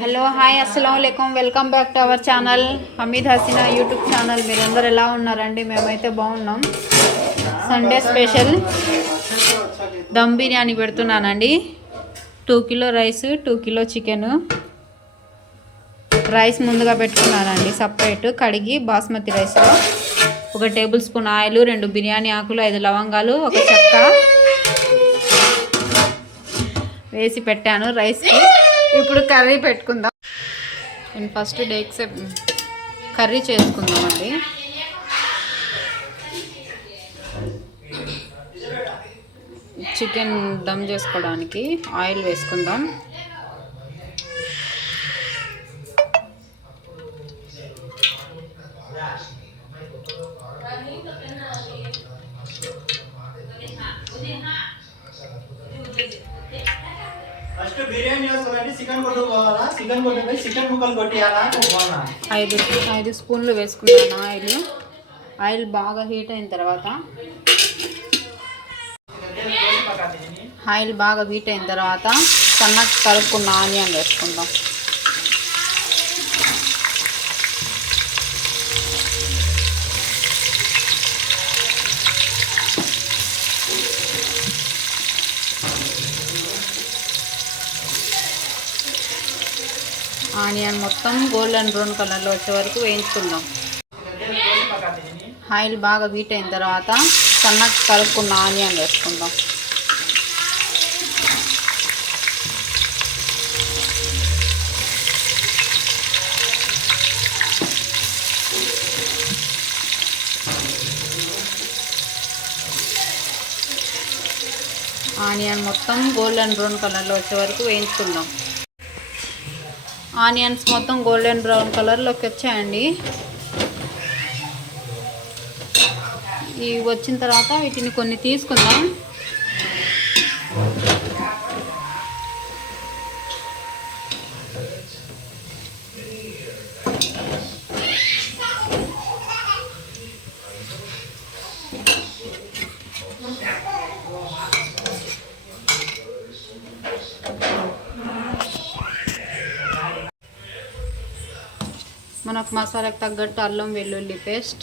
Hello hi అస్సలం వాలేకుమ్ welcome back to our channel Hameed Haseena YouTube channel. మీరందరూ ఎలా ఉన్నారండి? మేమైతే బాగున్నాం. సండే స్పెషల్ దమ్ బిర్యానీ పెడుతున్నానండి. 2 kilo rice, 2 kilo chicken. Rice ముందుగా పెట్టుకున్నానండి సపరేట్ కడిగి. బాస్మతి రైస్లో 1 టేబుల్ స్పూన్ ఆయిల్, 2 బిర్యానీ ఆకులు, 5 లవంగాలు, 1 చెక్క వేసి పెట్టాను రైస్కి. ఇప్పుడు కర్రీ పెట్టుకుందాం. నేను ఫస్ట్ డేక్స్ కర్రీ చేసుకుందామండి. చికెన్ దమ్ చేసుకోవడానికి ఆయిల్ వేసుకుందాం. ఐదు స్పూన్లు వేసుకున్నాను ఆయిల్ బాగా హీట్ అయిన తర్వాత సన్నగా కలుపుకున్న ఆనియన్ వేసుకుందాం. ఆనియన్ మొత్తం గోల్డెన్ బ్రౌన్ కలర్లో వచ్చే వరకు వేయించుకుందాం. ఆయిల్ బాగా హీట్ అయిన తర్వాత సన్నగా కలుపుకున్న ఆనియన్ వేసుకుందాం. ఆనియన్ మొత్తం గోల్డెన్ బ్రౌన్ కలర్లో వచ్చే వరకు వేయించుకుందాం. ఆనియన్స్ మొత్తం గోల్డెన్ బ్రౌన్ కలర్లోకి వచ్చాయండి. ఇవి వచ్చిన తర్వాత వీటిని కొన్ని తీసుకుందాం. మనకు మసాలాకు తగ్గట్టు అల్లం వెల్లుల్లి పేస్ట్,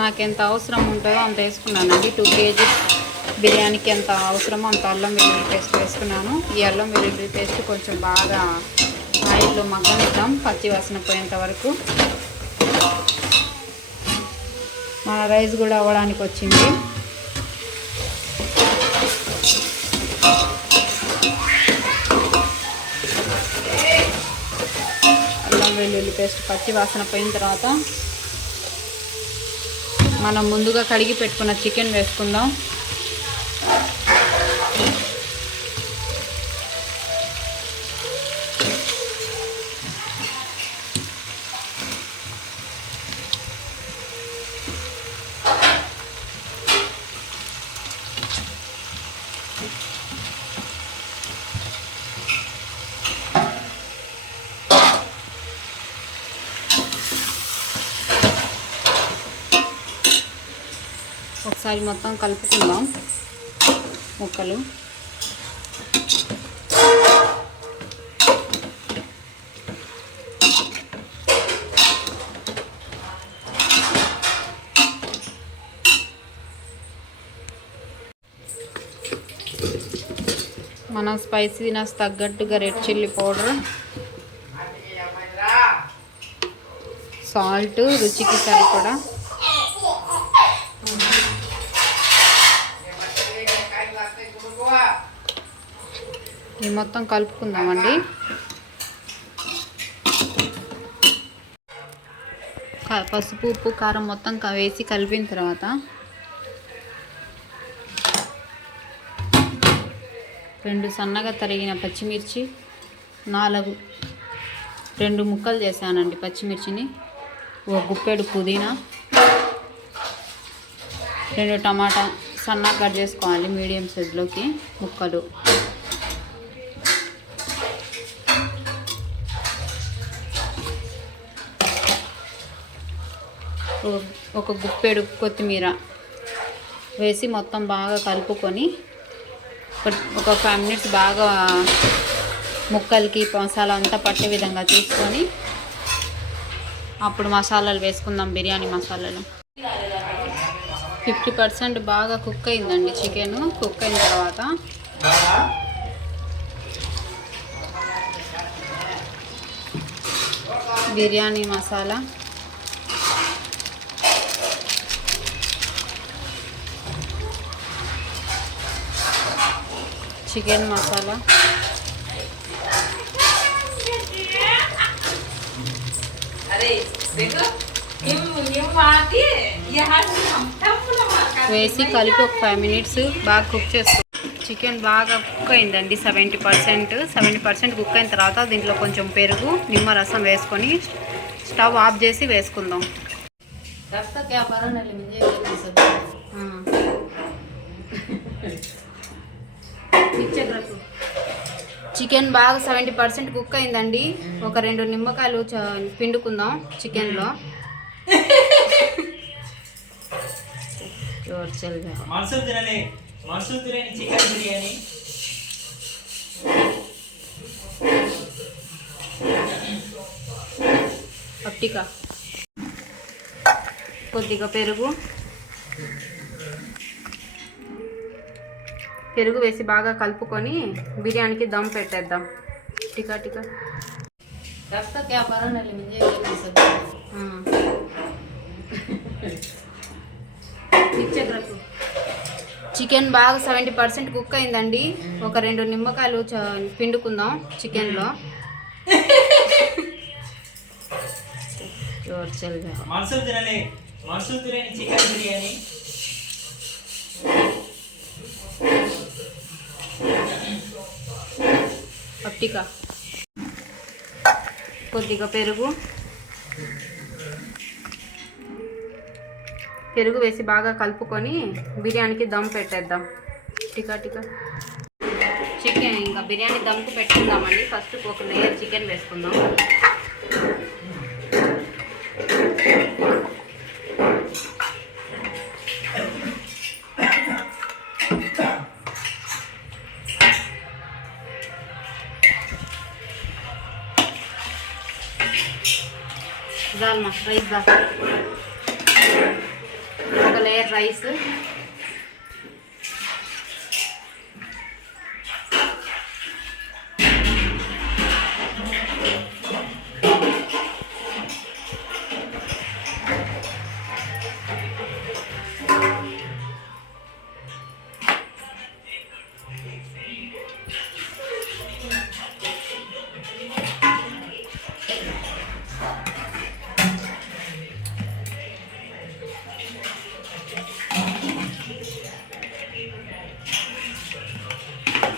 నాకు ఎంత అవసరం ఉంటుందో అంత వేసుకున్నానండి. 2 కేజీస్ బిర్యానీకి ఎంత అవసరమో అంత అల్లం వెల్లుల్లి పేస్ట్ వేసుకున్నాను. ఈ అల్లం వెల్లుల్లి పేస్ట్ కొంచెం బాగా ఆయిల్లో మగ్గనిద్దాం, పచ్చి వాసన పోయేంత వరకు. మన రైస్ కూడా అవ్వడానికి వచ్చింది. అల్లం వెల్లుల్లి పేస్ట్ పచ్చి వాసన పోయిన తర్వాత మనం ముందుగా కడిగి పెట్టుకున్న చికెన్ వేసుకుందాం. ఒకసారి మొత్తం కలుపుకుందాం ముక్కలు. మన స్పైసీనెస్ తగ్గట్టుగా రెడ్ చిల్లీ పౌడర్, సాల్ట్ రుచికి సరిపడా, ఇది మొత్తం కలుపుకుందామండి. పసుపు, ఉప్పు, కారం మొత్తం వేసి కలిపిన తర్వాత 2 సన్నగా తరిగిన పచ్చిమిర్చి, 2 ముక్కలు చేశానండి పచ్చిమిర్చిని, 1 గుప్పెడు పుదీనా, 2 టమాటా సన్నగా కట్ చేసుకోవాలి మీడియం సైజులోకి ముక్కలు. ఒక గుప్పెడు కొత్తిమీర వేసి మొత్తం బాగా కలుపుకొని ఒక 5 మినిట్స్ బాగా ముక్కలకి మసాలా అంతా పట్టే విధంగా తీసుకొని అప్పుడు మసాలాలు వేసుకుందాం. బిర్యానీ మసాలాలు 50% బాగా కుక్ అయిందండి. చికెన్ కుక్ అయిన తర్వాత బిర్యానీ మసాలా, చికెన్ మసాలా, వేసి కలిపి ఒక 5 మినిట్స్ బాగా కుక్ చేసుకో. చికెన్ బాగా కుక్ అయిందండి. 70% కుక్ అయిన తర్వాత దీంట్లో కొంచెం పెరుగు, నిమ్మరసం వేసుకొని స్టవ్ ఆఫ్ చేసి వేసుకుందాం. చికెన్ బాగా 70% కుక్ అయిందండి. ఒక 2 నిమ్మకాయలు పిండుకుందాం చికెన్లో. అట్టిక కొద్దిగా పెరుగు వేసి బాగా కలుపుకొని బిర్యానీకి దమ్ పెట్టేద్దాం. టికా చికెన్ బాగా 70% కుక్ అయిందండి. ఒక 2 నిమ్మకాయలు పిండుకుందాం చికెన్లో. అట్టిక కొద్దిగా పెరుగు వేసి బాగా కలుపుకొని బిర్యానీకి దమ్ పెట్టేద్దాం. టికా చికెన్ ఇంకా బిర్యానీ దమ్కు పెట్టుకుందామండి. ఫస్ట్ ఒక లేయర్ చికెన్ వేసుకుందాం. దాల్మా రైస్ ఒక లేయర్ రైస్,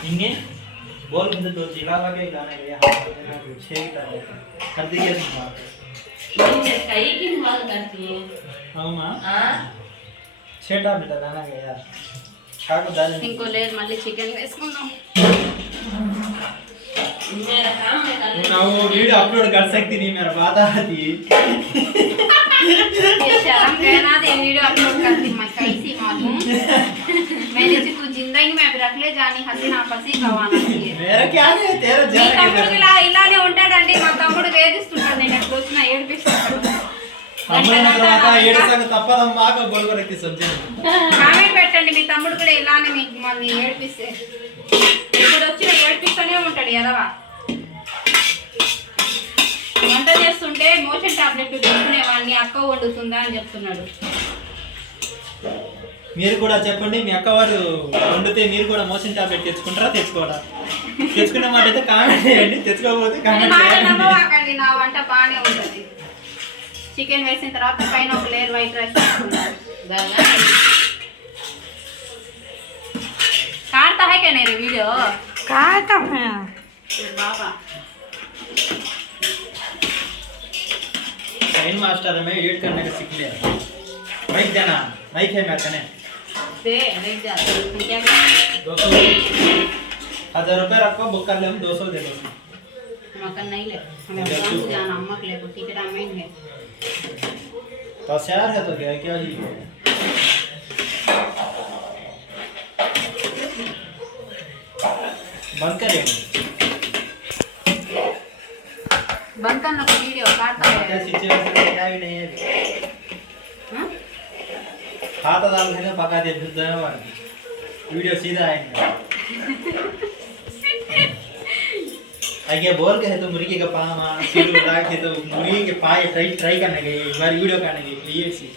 इंगे बोल मुझे तो जिला वाले गाना गया शेख था कर दिया नहीं कई की बात करती है हां मां हां छेटा बेटा गाना गया खाको दाल ఇంకో లేయర్ మళ్ళీ చికెన్ వేసుకుందాం. मेरा काम है ना वो वीडियो अपलोड कर सकती नहीं मेरा बात आती ये शर्म कहना दे वीडियो अपलोड करती मैं कैसी मालूम मैंने से तू जिंदगी में रख ले जानी हसीना फसी गवाना चाहिए मेरा क्या है तेरा जान తమ్ముడు ఇలానే ఉంటాడండి. మా తమ్ముడు వేధిస్తుంటాడు. నేను ఎప్పుడు వచ్చినా ఏడిపిస్తాడు. కామెంట్ పెట్టండి మీ తమ్ముడు కూడా ఇలానే మీకు మళ్ళీ ఏడిపిస్తే. ఇప్పుడు వచ్చిన ఏడిపిస్తూనే ఉంటాడు ఎదవా. వంట చేస్తుంటే మోషన్ టాబ్లెట్ తీసుకునేవాడిని అక్క వండుతుందా అని చెప్తున్నాడు. మీరు కూడా చెప్పండి మీ అక్క వారు వండితే మీరు కూడా మోషన్ టాబ్లెట్ తెచ్చుకుంటారా తెచ్చుకోవడా? తెచ్చుకున్న మాట అయితే కామెంట్ చేయండి, తెచ్చుకోకపోతే కామెంట్ చేయండి. నా వంట బాగానే ఉంటుంది. చికెన్ వేసిన తర్వాత పైన ఒక లేయర్ వైట్ రైస్ వేసుకున్నాను. काटता है क्या नहीं वीडियो काटता है बाबा साइन मास्टर में एडिट करने का सीख लिया माइक देना माइक है मैं कने दे नहीं जा क्या 200 1000 रुपए रखो बुक कर ले हम 200 दे दो मकन नहीं ले हमें जाना अम्मा के लिए टिकट हमें है तो शहर है तो क्या जी बंद करें बंद करना वीडियो काटता है सिचुएशन क्या भी नहीं है खाता दाल खाने पका दे फिर धन्यवाद वीडियो सीधा आएंगे आगे बोल के है तो मुर्गी का पामा सिर उठा के तो मुर्गी के पाए ट्राई करने गए एक बार वीडियो करने गए क्लियर सी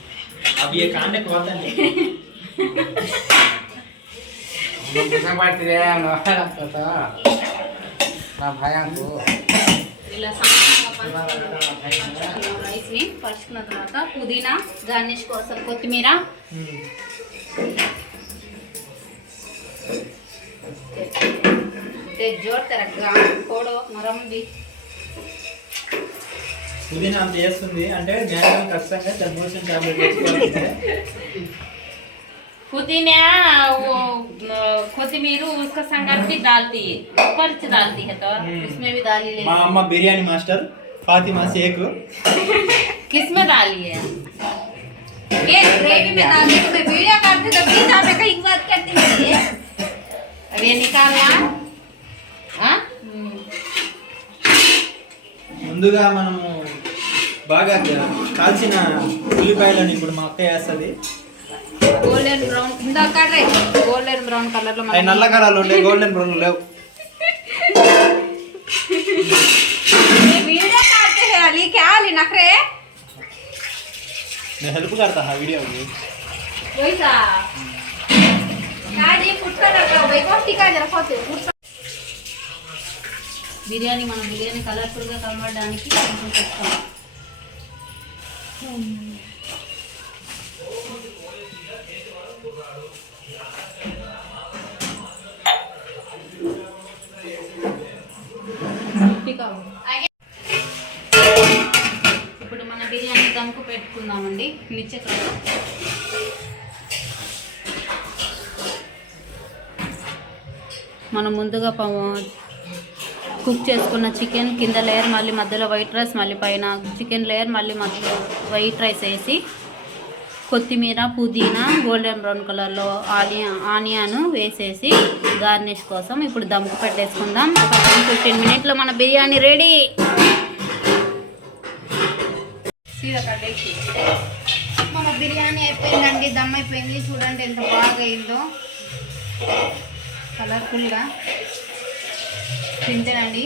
अब ये काटने को आता नहीं मुझे बात रे ना पता ना भाया को ఇలా సాంబార్ రైస్ ని పరుచుకున్న తర్వాత పుదీనా గార్నిష్ కోసం కొత్తిమీర जोर तरह कोड़ो मरम भी పుదీనా అంత చేస్తుంది అంటే మ్యాక్సిమం ఖచ్చితంగా జనరేషన్ టాబ్లెట్ తెచ్చుకోవాలంటే पुदीना वो कोथिमीर उसका संगार भी डालती है ऊपर से डालती है तो उसमें भी डाली ले మా అమ్మ బిర్యానీ మాస్టర్ ఫాతిమా షేక్ किस में डाली है ये ग्रेवी में डालने को मैं वीडियो करते तो प्लीज आप कहीं बात करती नहीं अब ये निकालना हाँ ముందుగా మనము బాగా కాల్చిన ఉల్లిపాయలను ఇప్పుడు మా అక్క వేస్తుంది गोल्डन ब्राउन इंदा कर रहे गोल्डन ब्राउन कलर లో అవి నల్ల కలర్లు ఉండే గోల్డెన్ బ్రౌన్ లేవు ये वीडियो करते हैं अली क्या अली नखरे నేను హెల్ప్ करता हा वीडियो में वही सा काजी फुट कर रखा भाई को टिका जरा फोते బిర్యానీ మనం బిర్యానీ కలర్ఫుల్ గా కనబడడానికి కొంచెం పెట్టుకోవాలి ఇప్పుడు మన బిర్యానీ దమ్కు పెట్టుకుందామండి నిచ్చక మనం ముందుగా కుక్ చేసుకున్న చికెన్ కింద లేయర్ మళ్ళీ మధ్యలో వైట్ రైస్ మళ్ళీ పైన చికెన్ లేయర్ మళ్ళీ మధ్యలో వైట్ రైస్ వేసి కొత్తిమీర పుదీనా గోల్డెన్ బ్రౌన్ కలర్లో ఆనియన్ వేసేసి గార్నిష్ కోసం ఇప్పుడు దమ్కు పెట్టేసుకుందాం ఒక 10-15 మినిట్లో మన బిర్యానీ రెడీ మన బిర్యానీ అయిపోయిందండి దమ్ అయిపోయింది చూడండి ఎంత బాగా అయిందో కలర్ఫుల్గా తింటేనండి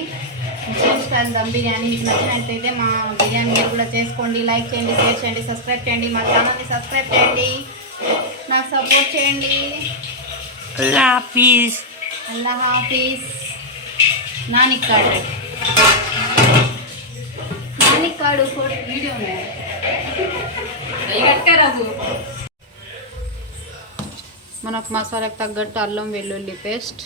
ముస్లిం స్టైల్ దమ్ బిర్యానీ మీకు నచ్చినట్లయితే మా బిర్యానీ మీరు కూడా చేసుకోండి లైక్ చేయండి షేర్ చేయండి సబ్స్క్రైబ్ చేయండి మా ఛానల్ని సబ్స్క్రైబ్ చేయండి నాకు సపోర్ట్ చేయండి अल्लाह हाफिज అల్లా హాఫీజ్ నానిక్కాడు ఫోటో వీడియో మనకు మసాలాకు తగ్గట్టు అల్లం వెల్లుల్లి పేస్ట్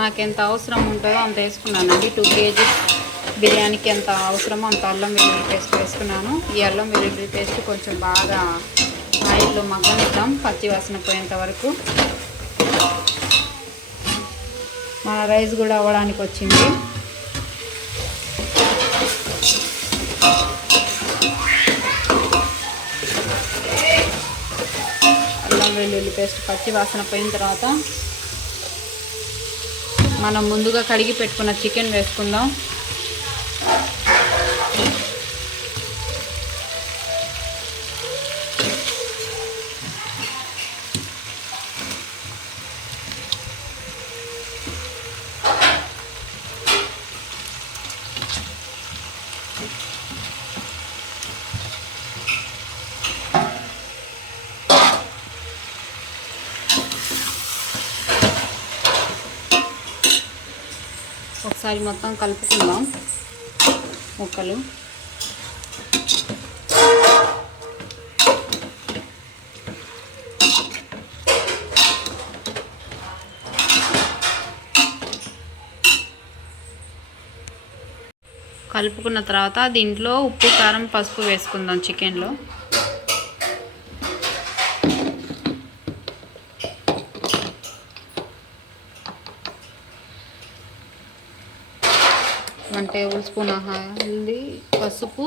నాకెంత అవసరం ఉంటుందో అంత వేసుకున్నానండి 2 కేజీస్ బిర్యానీకి ఎంత అవసరమో అంత అల్లం వెల్లుల్లి పేస్ట్ వేసుకున్నాను ఈ అల్లం వెల్లుల్లి పేస్ట్ కొంచెం బాగా ఆయిల్లో మగ్గనిద్దాం పచ్చి వాసన పోయేంత వరకు మన రైస్ కూడా అవ్వడానికి వచ్చింది అల్లం వెల్లుల్లి పేస్ట్ పచ్చి వాసన పోయిన తర్వాత మనం ముందుగా కడిగి పెట్టుకున్న చికెన్ వేసుకుందాం ఒకసారి మొత్తం కలుపుకుందాం ముక్కలు కలుపుకున్న తర్వాత దీంట్లో ఉప్పు కారం పసుపు వేసుకుందాం చికెన్లో. వన్ టేబుల్ స్పూన్ హల్దీ, పసుపు,